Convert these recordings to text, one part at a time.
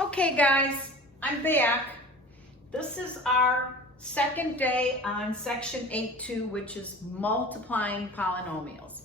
Okay guys, I'm back. This is our second day on section 8.2, which is multiplying polynomials.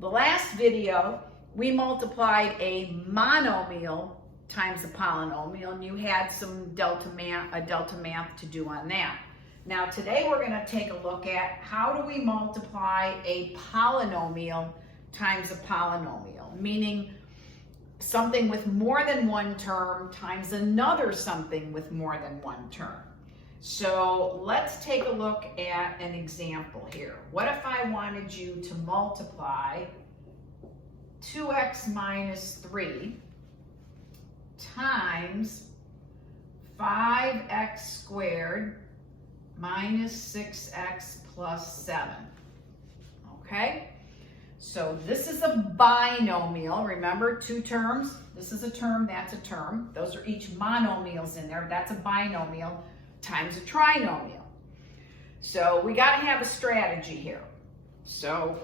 The last video, we multiplied a monomial times a polynomial, and you had some delta math to do on that. Now today we're going to take a look at how do we multiply a polynomial times a polynomial, meaning something with more than one term times another something with more than one term. So let's take a look at an example here. What if I wanted you to multiply 2x minus 3 times 5x squared minus 6x plus 7, okay? So this is a binomial. Remember, two terms. This is a term, that's a term. Those are each monomials in there. That's a binomial times a trinomial. So we got to have a strategy here. So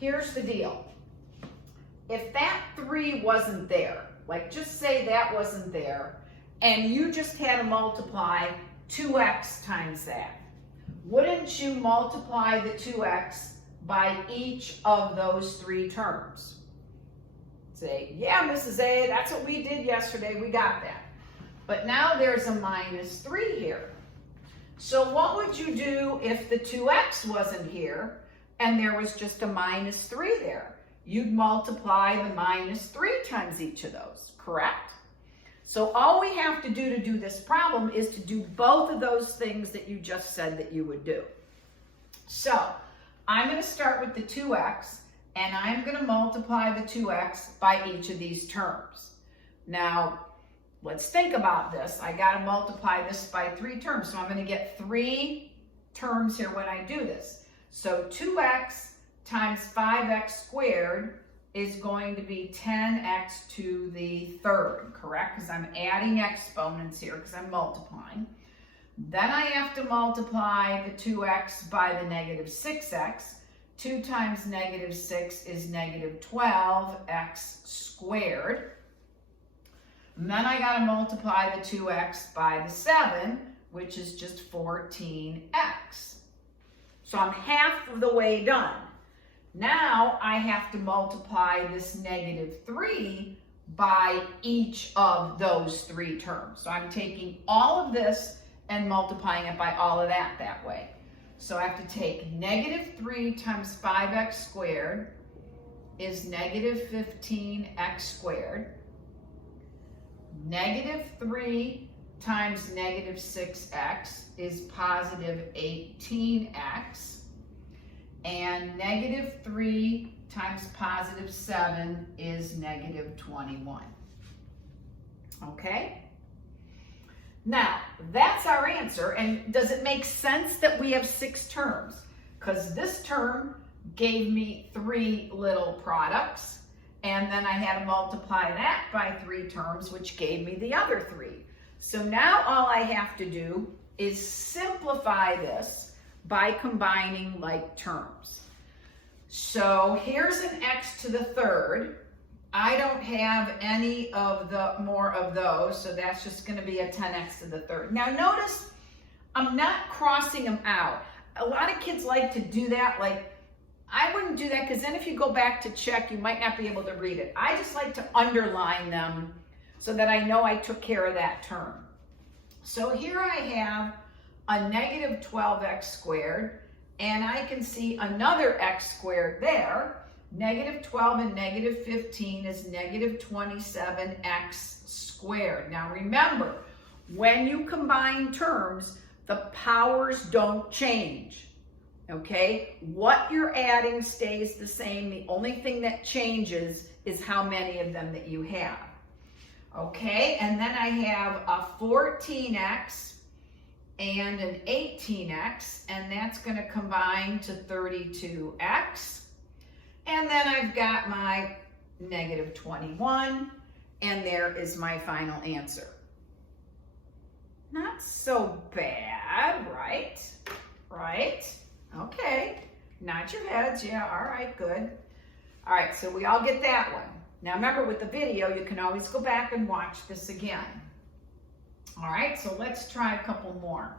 here's the deal. If that 3 wasn't there, like just say that wasn't there, and you just had to multiply 2x times that, wouldn't you multiply the 2x by each of those 3 terms? Say, yeah, Mrs. A, that's what we did yesterday, we got that. But now there's a minus 3 here. So what would you do if the 2x wasn't here and there was just a minus 3 there? You'd multiply the minus 3 times each of those, correct? So all we have to do this problem is to do both of those things that you just said that you would do. So I'm going to start with the 2x, and I'm going to multiply the 2x by each of these terms. Now, let's think about this. I got to multiply this by 3 terms, so I'm going to get 3 terms here when I do this. So 2x times 5x squared is going to be 10x to the third, correct? Because I'm adding exponents here because I'm multiplying. Then I have to multiply the 2x by the negative 6x. 2 times negative 6 is negative 12x squared. And then I got to multiply the 2x by the 7, which is just 14x. So I'm half of the way done. Now I have to multiply this negative 3 by each of those 3 terms. So I'm taking all of this and multiplying it by all of that way. So I have to take negative 3 times 5x squared is negative 15x squared. Negative 3 times negative 6x is positive 18x. And negative 3 times positive 7 is negative 21. Okay? Now, that's our answer. And does it make sense that we have 6 terms? Because this term gave me 3 little products, and then I had to multiply that by 3 terms, which gave me the other 3. So now all I have to do is simplify this by combining like terms. So here's an x to the third. I don't have any of the more of those, so that's just going to be a 10x to the third. Now notice I'm not crossing them out. A lot of kids like to do that. Like, I wouldn't do that because then if you go back to check, you might not be able to read it. I just like to underline them so that I know I took care of that term. So here I have a negative 12x squared, and I can see another x squared there. Negative 12 and negative 15 is negative 27x squared. Now remember, when you combine terms, the powers don't change, okay? What you're adding stays the same. The only thing that changes is how many of them that you have, okay? And then I have a 14x and an 18x, and that's going to combine to 32x. And then I've got my negative 21, and there is my final answer. Not so bad, right? Right? Okay. Nod your heads. Yeah, all right, good. All right, so we all get that one. Now remember, with the video, you can always go back and watch this again. All right, so let's try a couple more.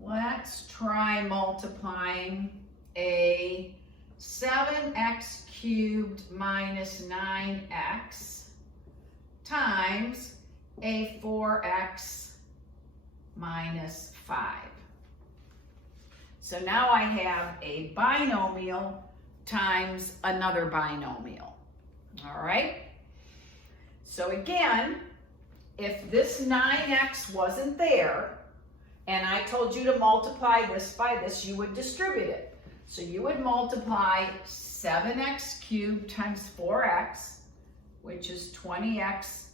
Let's try multiplying a 7x cubed minus 9x times a 4x minus 5. So now I have a binomial times another binomial. All right? So again, if this 9x wasn't there, and I told you to multiply this by this, you would distribute it. So you would multiply 7x cubed times 4x, which is 28x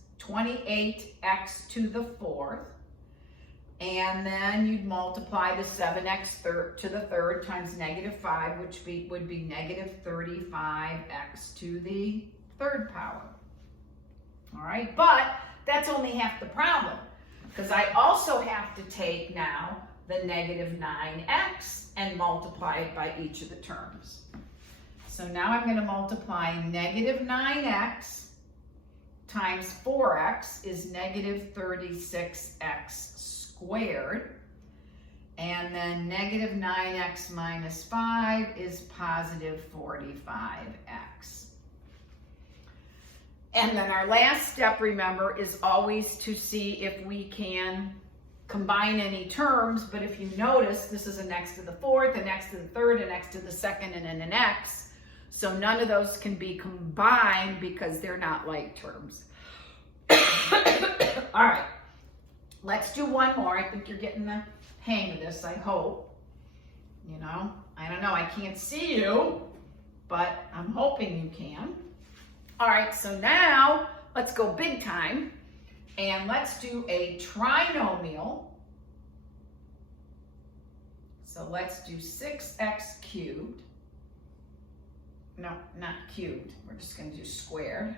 to the 4th. And then you'd multiply the 7x to the 3rd times negative 5, which would be negative 35x to the 3rd power. All right, but that's only half the problem, because I also have to take now the negative 9x and multiply it by each of the terms. So now I'm going to multiply negative 9x times 4x is negative 36x squared. And then negative 9x minus 5 is positive 45x. And then our last step, remember, is always to see if we can combine any terms. But if you notice, this is an x to the 4th, an x to the 3rd, an x to the 2nd, and then an x. So none of those can be combined because they're not like terms. All right, let's do one more. I think you're getting the hang of this, I hope. You know, I don't know, I can't see you, but I'm hoping you can. All right, so now let's go big time, and let's do a trinomial. So let's do 6x cubed. No, not cubed. We're just going to do squared.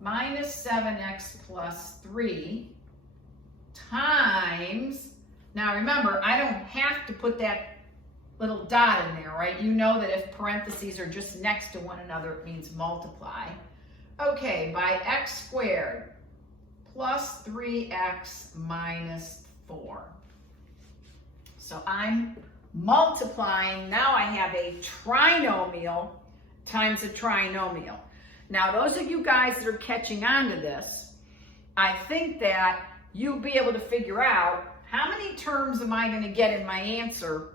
Minus 7x plus 3 times, now remember, I don't have to put that little dot in there, right? You know that if parentheses are just next to one another, it means multiply. Okay, by x squared plus 3x minus 4. So I'm multiplying, now I have a trinomial times a trinomial. Now those of you guys that are catching on to this, I think that you'll be able to figure out how many terms am I going to get in my answer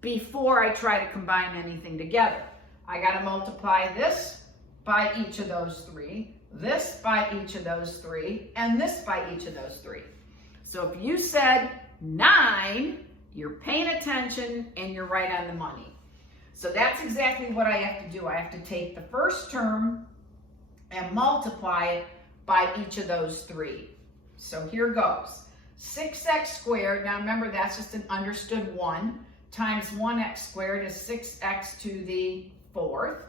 before I try to combine anything together. I got to multiply this by each of those 3, this by each of those 3, and this by each of those 3. So if you said 9, you're paying attention and you're right on the money. So that's exactly what I have to do. I have to take the first term and multiply it by each of those 3. So here goes. 6x squared, now remember that's just an understood 1, times 1x squared is 6x to the 4th.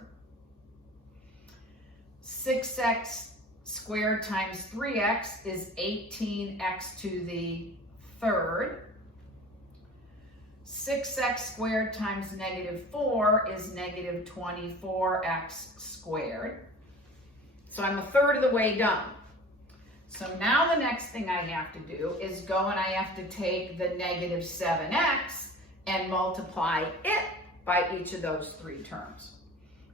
6x squared times 3x is 18x to the 3rd. 6x squared times negative 4 is negative 24x squared. So I'm a third of the way done. So now the next thing I have to do is go and I have to take the negative 7x and multiply it by each of those 3 terms.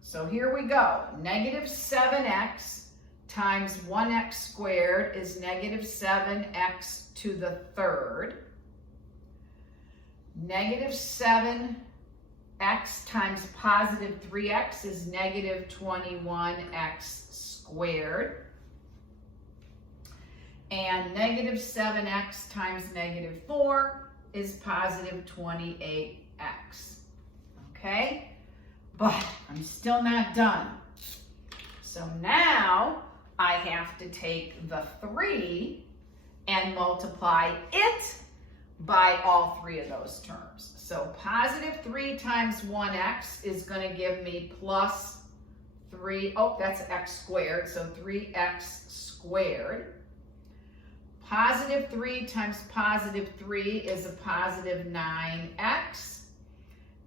So here we go. Negative 7x times 1x squared is negative 7x to the 3rd. Negative 7x times positive 3x is negative 21x squared. And negative 7x times negative 4 is positive 28x. Okay? But I'm still not done. So now I have to take the 3 and multiply it by all 3 of those terms. So positive 3 times 1x is going to give me plus 3. Oh, that's x squared, so 3x squared. Positive 3 times positive 3 is a positive 9x.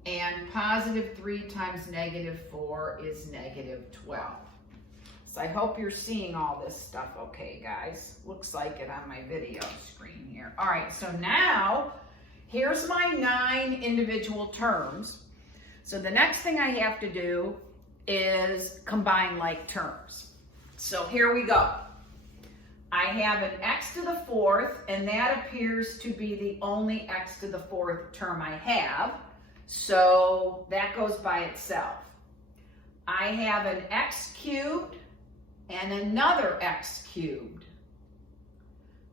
and positive 3 times negative 4 is negative 12. So I hope you're seeing all this stuff okay, guys. Looks like it on my video screen here. All right, so now here's my 9 individual terms. So the next thing I have to do is combine like terms. So here we go. I have an x to the 4th, and that appears to be the only x to the 4th term I have. So that goes by itself. I have an x cubed and another x cubed.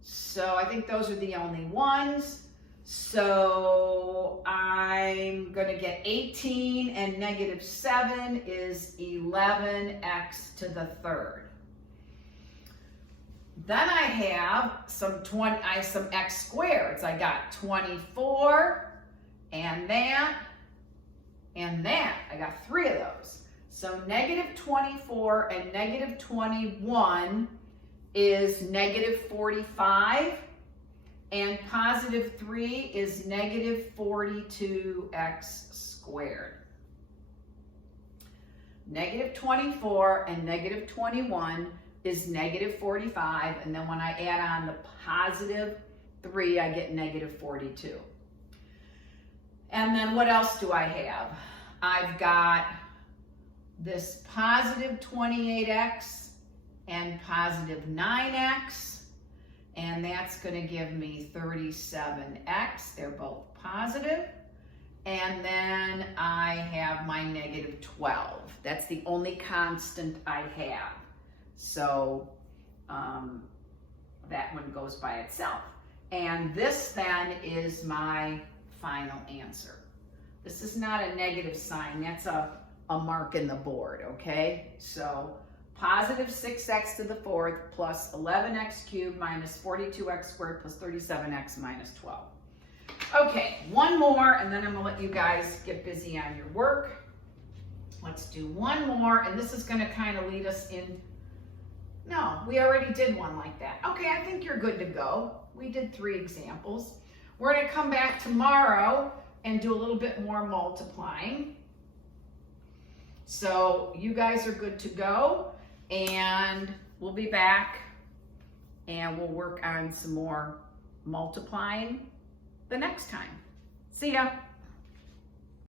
So I think those are the only ones. So I'm going to get 18, and negative 7 is 11x to the 3rd. Then I have some x squareds. I got 24 and that and that. I got 3 of those. So negative 24 and negative 21 is negative 45, and positive 3 is negative 42x squared. Negative 24 and negative 21 is negative 45, and then when I add on the positive 3, I get negative 42. And then what else do I have? I've got this positive 28x and positive 9x, and that's going to give me 37x. They're both positive. And then I have my negative 12. That's the only constant I have. So that one goes by itself. And this then is my final answer. This is not a negative sign, that's a mark in the board, okay? So positive 6x to the 4th plus 11x cubed minus 42x squared plus 37x minus 12. Okay, one more, and then I'm gonna let you guys get busy on your work. Let's do one more, and this is gonna kind of lead us in. No, we already did one like that. Okay, I think you're good to go. We did 3 examples. We're gonna come back tomorrow and do a little bit more multiplying. So you guys are good to go, and we'll be back and we'll work on some more multiplying the next time. See ya.